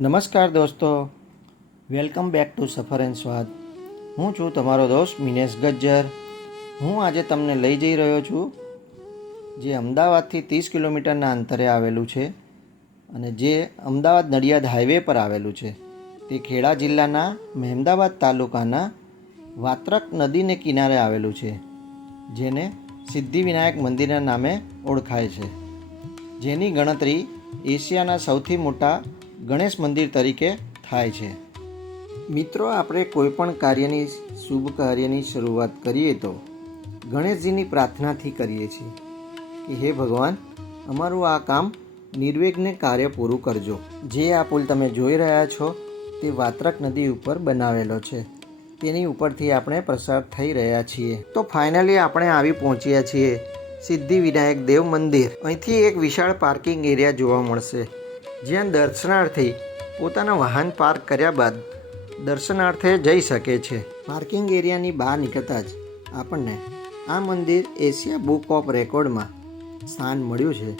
નમસ્કાર દોસ્તો, welcome back to સફર એન્ડ સ્વાદ. હું છું તમારો દોસ્ત મિનેશ ગજ્જર. હું આજે તમને લઈ જઈ રહ્યો છું જે અમદાવાદથી 30 કિલોમીટરના અંતરે આવેલું છે અને જે અમદાવાદ નડિયાદ હાઈવે પર આવેલું છે. તે ખેડા જિલ્લાના મહેમદાવાદ તાલુકાના વાત્રક નદીને કિનારે આવેલું છે, જેને સિદ્ધિવિનાયક મંદિરના નામે ઓળખાય છે, જેની ગણતરી એશિયાના સૌથી મોટા ગણેશ મંદિર તરીકે થાય છે. મિત્રો, આપણે કોઈપણ કાર્યની શુભ કાર્યની શરૂઆત કરીએ તો ગણેશજીની પ્રાર્થનાથી કરીએ છીએ કે હે ભગવાન, અમારું આ કામ નિર્વિઘ્ને કાર્ય પૂરું કરજો. જે આ પુલ તમે જોઈ રહ્યા છો તે વાત્રક નદી ઉપર બનાવેલો છે. તેની ઉપરથી આપણે પસાર થઈ રહ્યા છીએ. તો ફાઇનલી આપણે આવી પહોંચ્યા છીએ સિદ્ધિવિનાયક દેવ મંદિર. અહીંથી એક વિશાળ પાર્કિંગ એરિયા જોવા મળશે, જ્યાં દર્શનાર્થી પોતાના વાહન પાર્ક કર્યા બાદ દર્શનાર્થે જઈ શકે છે. પાર્કિંગ એરિયાની બહાર નીકળતા જ આપણને આ મંદિર એશિયા બુક ઓફ રેકોર્ડમાં સ્થાન મળ્યું છે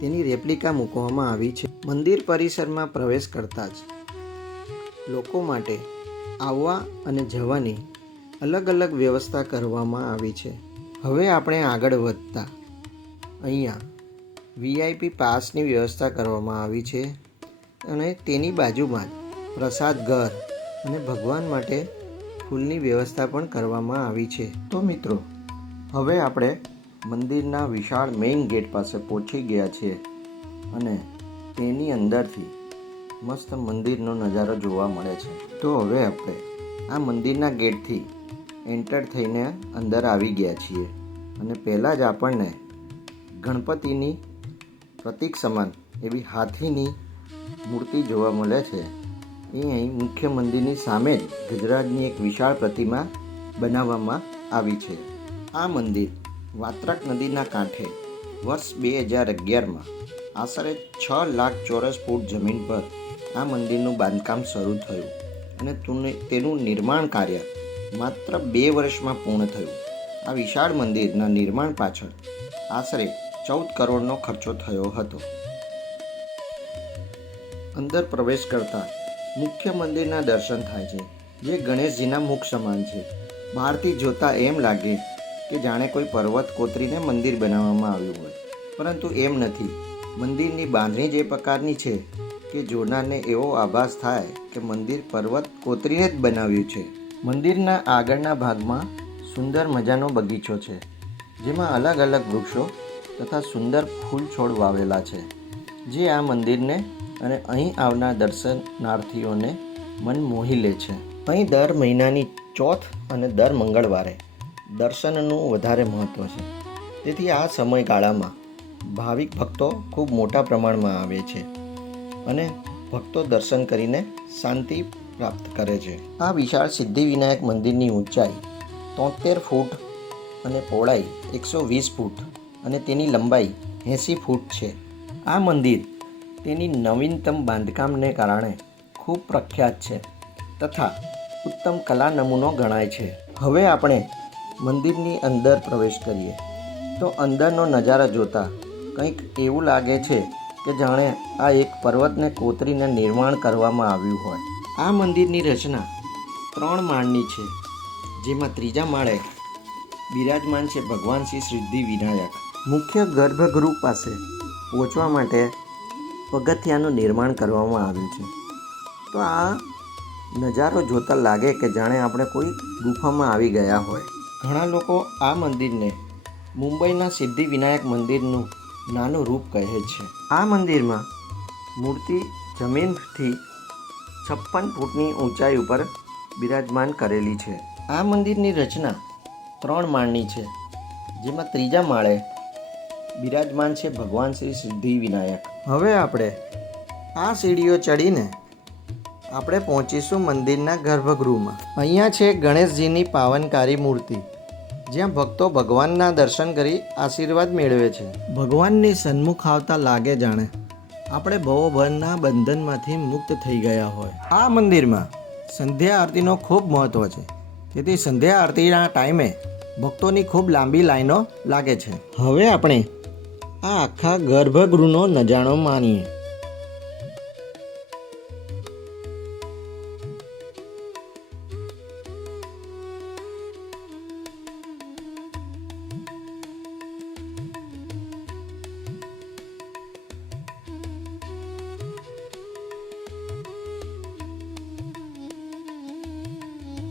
તેની રેપ્લિકા મૂકવામાં આવી છે. મંદિર પરિસરમાં પ્રવેશ કરતાં જ લોકો માટે આવવા અને જવાની અલગ અલગ વ્યવસ્થા કરવામાં આવી છે. હવે આપણે આગળ વધતા અહીંયા વીઆઈપી પાસની વ્યવસ્થા કરવામાં આવી છે અને તેની બાજુમાં જ પ્રસાદ ઘર અને ભગવાન માટે ફૂલની વ્યવસ્થા પણ કરવામાં આવી છે. તો મિત્રો, હવે આપણે મંદિરના વિશાળ મેઇન ગેટ પાસે પહોંચી ગયા છીએ અને તેની અંદરથી મસ્ત મંદિરનો નજારો જોવા મળે છે. તો હવે આપણે આ મંદિરના ગેટથી એન્ટર થઈને અંદર આવી ગયા છીએ અને પહેલાં જ આપણને ગણપતિની પ્રતીક સમાન એવી હાથીની મૂર્તિ જોવા મળે છે. એ અહીં મુખ્ય મંદિરની સામે જ ગજરાજની એક વિશાળ પ્રતિમા બનાવવામાં આવી છે. આ મંદિર વાત્રક નદીના કાંઠે વર્ષ 2011માં આશરે 6 લાખ ચોરસ ફૂટ જમીન પર આ મંદિરનું બાંધકામ શરૂ થયું અને તેનું નિર્માણ કાર્ય માત્ર 2 વર્ષમાં પૂર્ણ થયું. આ વિશાળ મંદિરના નિર્માણ પાછળ આશરે 14 કરોડનો ખર્ચો થયો હતો. અંદર પ્રવેશ કરતાં મુખ્ય મંદિરના દર્શન થાય છે, જે ગણેશજીના મુખ સમાન છે. બહારથી જોતાં એમ લાગે કે જાણે કોઈ પર્વત કોતરીને મંદિર બનાવવામાં આવ્યું હોય, પરંતુ એમ નથી. મંદિરની બાંધણી જે પ્રકારની છે કે જોનારને એવો આભાસ થાય કે મંદિર પર્વત કોતરીને જ બનાવ્યું છે. મંદિરના આગળના ભાગમાં સુંદર મજાનો બગીચો છે, જેમાં અલગ અલગ વૃક્ષો તથા સુંદર ફૂલ છોડ વાવેલા છે, જે આ મંદિરને અને અહીં આવનાર દર્શનાર્થીઓને મન મોહી લે છે. અહીં દર મહિનાની ચોથ અને દર મંગળવારે દર્શનનું વધારે મહત્ત્વ છે. તેથી આ સમયગાળામાં ભાવિક ભક્તો ખૂબ મોટા પ્રમાણમાં આવે છે અને ભક્તો દર્શન કરીને શાંતિ પ્રાપ્ત કરે છે. આ વિશાળ સિદ્ધિવિનાયક મંદિરની ઊંચાઈ 73 ફૂટ અને પહોળાઈ 120 ફૂટ અને તેની લંબાઈ 80 ફૂટ છે. આ મંદિર તેની નવીનતમ બાંધકામને કારણે ખૂબ પ્રખ્યાત છે તથા ઉત્તમ કલા નમૂનો ગણાય છે. હવે આપણે મંદિરની અંદર પ્રવેશ કરીએ તો અંદરનો નજારા જોતાં કંઈક એવું લાગે છે કે જાણે આ એક પર્વતને કોતરીને નિર્માણ કરવામાં આવ્યું હોય. આ મંદિરની રચના 3 માળની છે, જેમાં 3જા માળે બિરાજમાન છે ભગવાન શ્રી સિદ્ધિવિનાયક. મુખ્ય ગર્ભગૃહ પાસે પહોંચવા માટે પગથિયાનું નિર્માણ કરવામાં આવ્યું છે. તો આ નજારો જોતાં લાગે કે જાણે આપણે કોઈ ગુફામાં આવી ગયા હોય. ઘણા લોકો આ મંદિરને મુંબઈના સિદ્ધિવિનાયક મંદિરનું નાનું રૂપ કહે છે. આ મંદિરમાં મૂર્તિ જમીનથી 56 ફૂટની ઊંચાઈ ઉપર બિરાજમાન કરેલી છે. આ મંદિરની રચના 3 માળની છે, જેમાં 3જા માળે બિરાજમાન છે ભગવાન શ્રી સિદ્ધિવિનાયક. હવે આપણે આ સીડીઓ ચડીને આપણે પહોંચીશું મંદિરના ગર્ભગૃહમાં. અહીંયા છે ગણેશજીની પાવનકારી મૂર્તિ, જ્યાં ભક્તો ભગવાનના દર્શન કરી આશીર્વાદ મેળવે છે. ભગવાનની સન્મુખ આવતા લાગે જાણે આપણે ભવભરના બંધનમાંથી મુક્ત થઈ ગયા હોય. આ મંદિરમાં સંધ્યા આરતીનો ખૂબ મહત્ત્વ છે, તેથી સંધ્યા આરતીના ટાઈમે ભક્તોની ખૂબ લાંબી લાઈનો લાગે છે. હવે આપણે આ આખા ગર્ભગૃહનો નજારો માણીએ.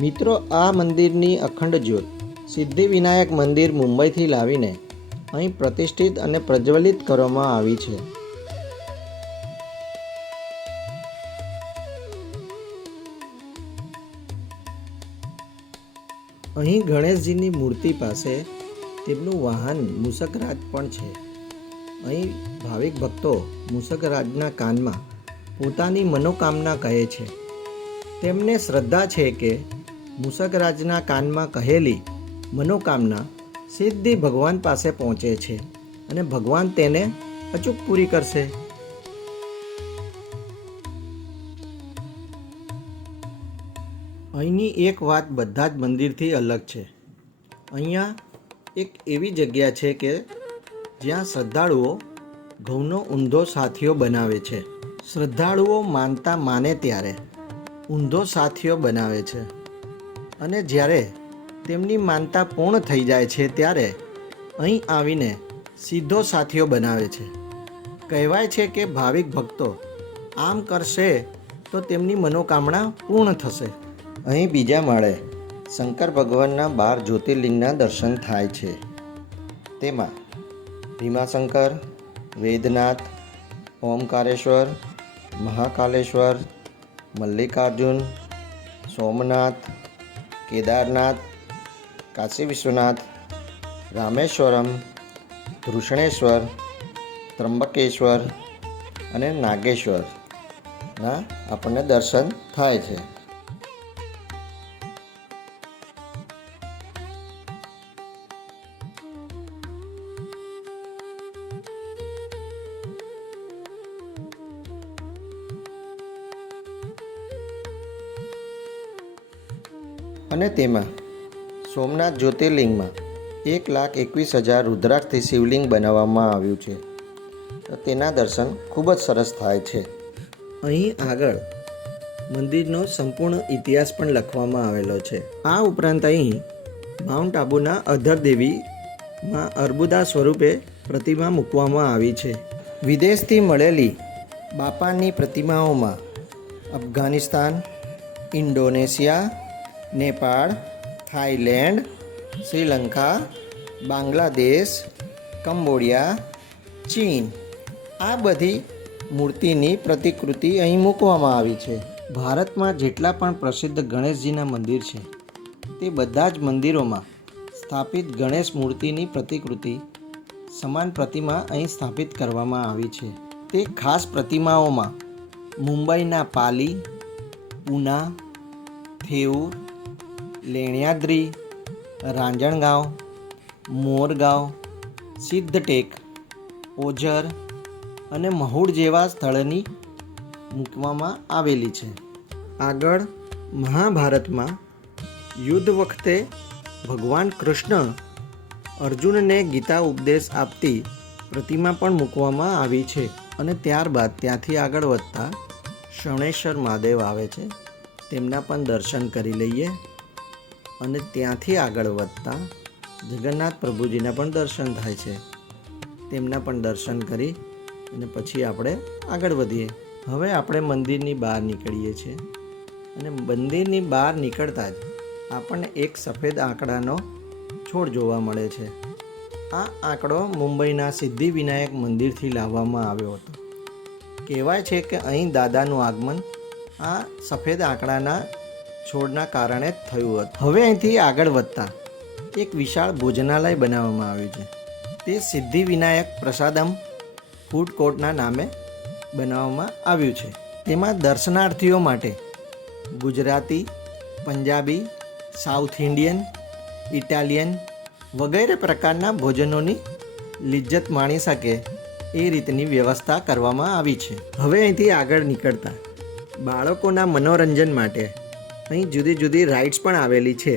મિત્રો, આ મંદિરની અખંડ જ્યોત સિદ્ધિવિનાયક મંદિર મુંબઈથી લાવીને અહીં પ્રતિષ્ઠિત અને પ્રજ્વલિત કરવામાં આવી છે. અહીં ગણેશજીની મૂર્તિ પાસે તેમનું વાહન મૂષકરાજ પણ છે. અહીં ભાવિક ભક્તો મૂષકરાજના કાનમાં પોતાની મનોકામના કહે છે. તેમને શ્રદ્ધા છે કે મૂષકરાજના કાનમાં કહેલી મનોકામના સીધી ભગવાન પાસે પહોંચે છે અને ભગવાન તેને અચૂક પૂરી કરશે. અહીંની એક વાત બધા જ મંદિરથી અલગ છે. અહીંયા એક એવી જગ્યા છે કે જ્યાં શ્રદ્ધાળુઓ ઘઉંનો ઊંધો સાથીઓ બનાવે છે. શ્રદ્ધાળુઓ માનતા માને ત્યારે ઊંધો સાથીઓ બનાવે છે અને જ્યારે તેમની માનતા પૂર્ણ થઈ જાય છે ત્યારે અહીં આવીને સીધો સાથીઓ બનાવે છે. કહેવાય છે કે ભાવિક ભક્તો આમ કરશે તો તેમની મનોકામના પૂર્ણ થશે. અહીં બીજા માળે શંકર ભગવાનના 12 જ્યોતિર્લિંગના દર્શન થાય છે. તેમાં ભીમાશંકર, વૈદ્યનાથ, ઓમકારેશ્વર, મહાકાલેશ્વર, મલ્લિકાર્જુન, સોમનાથ, કેદારનાથ, કાશી વિશ્વનાથ, રામેશ્વરમ, ધૃષણેશ્વર, ત્રંબકેશ્વર અને નાગેશ્વરના આપણને દર્શન થાય છે. અને તેમાં સોમનાથ જ્યોતિર્લિંગમાં 1,21,000 રુદ્રાક્ષથી શિવલિંગ બનાવવામાં આવ્યું છે. તો તેના દર્શન ખૂબ જ સરસ થાય છે. અહીં આગળ મંદિરનો સંપૂર્ણ ઇતિહાસ પણ લખવામાં આવેલો છે. આ ઉપરાંત અહીં માઉન્ટ આબુના અધર દેવીમાં અર્બુદા સ્વરૂપે પ્રતિમા મૂકવામાં આવી છે. વિદેશથી મળેલી બાપાની પ્રતિમાઓમાં Afghanistan, Indonesia, Nepal, Thailand, Sri Lanka, Bangladesh, Cambodia, ચીન આ બધી મૂર્તિની પ્રતિકૃતિ અહીં મૂકવામાં આવી છે. ભારતમાં જેટલા પણ પ્રસિદ્ધ ગણેશજીના મંદિર છે તે બધા જ મંદિરોમાં સ્થાપિત ગણેશ મૂર્તિની પ્રતિકૃતિ સમાન પ્રતિમા અહીં સ્થાપિત કરવામાં આવી છે. તે ખાસ પ્રતિમાઓમાં મુંબઈના પાલી, પૂના, થેઉર, લેણ્યાદ્રી, રાંજણગાંવ, મોરગાંવ, સિદ્ધટેક, ઓઝર અને મહુડ જેવા સ્થળની મૂકવામાં આવેલી છે. આગળ મહાભારતમાં યુદ્ધ વખતે ભગવાન કૃષ્ણ અર્જુનને ગીતા ઉપદેશ આપતી પ્રતિમા પણ મૂકવામાં આવી છે. અને ત્યારબાદ ત્યાંથી આગળ વધતા શણેશ્વર મહાદેવ આવે છે, તેમના પણ દર્શન કરી લઈએ. અને ત્યાંથી આગળ વધતા જગન્નાથ પ્રભુજીના પણ દર્શન થાય છે, તેમના પણ દર્શન કરી અને પછી આપણે આગળ વધીએ. હવે આપણે મંદિરની બહાર નીકળીએ છીએ અને મંદિરની બહાર નીકળતા જ આપણને એક સફેદ આંકડાનો છોડ જોવા મળે છે. આ આંકડો મુંબઈના સિદ્ધિવિનાયક મંદિરથી લાવવામાં આવ્યો હતો. કહેવાય છે કે અહીં દાદાનું આગમન આ સફેદ આંકડાના છોડના કારણે જ થયું હતું. હવે અહીંથી આગળ વધતા એક વિશાળ ભોજનાલય બનાવવામાં આવ્યું છે. તે સિદ્ધિવિનાયક પ્રસાદમ ફૂડ કોર્ટના નામે બનાવવામાં આવ્યું છે. તેમાં દર્શનાર્થીઓ માટે Gujarati, Punjabi, south Indian, Italian વગેરે પ્રકારના ભોજનોની લિજ્જત માણી શકે એ રીતની વ્યવસ્થા કરવામાં આવી છે. હવે અહીંથી આગળ નીકળતા બાળકોના મનોરંજન માટે અહીં જુદી જુદી રાઇડ્સ પણ આવેલી છે,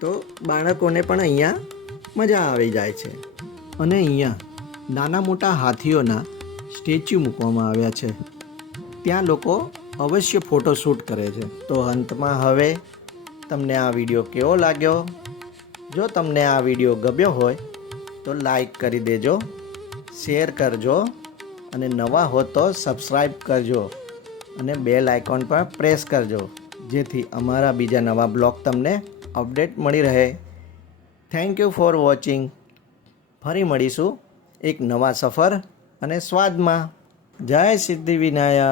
તો બાળકોને પણ અહીંયા મજા આવી જાય છે. અને અહીંયા નાના મોટા હાથીઓના સ્ટેચ્યુ મૂકવામાં આવ્યા છે, ત્યાં લોકો અવશ્ય ફોટોશૂટ કરે છે. તો અંતમાં હવે તમને આ વિડીયો કેવો લાગ્યો? જો તમને આ વિડીયો ગમ્યો હોય તો લાઈક કરી દેજો, શેર કરજો અને નવા હો તો સબસ્ક્રાઈબ કરજો અને બેલ આઇકોન પર પ્રેસ કરજો, જેથી અમારા બીજા નવા બ્લોગ તમને અપડેટ મળી રહે. Thank you for watching. ફરી મળીશું એક નવા સફર અને સ્વાદમાં. જય સિદ્ધિવિનાયક.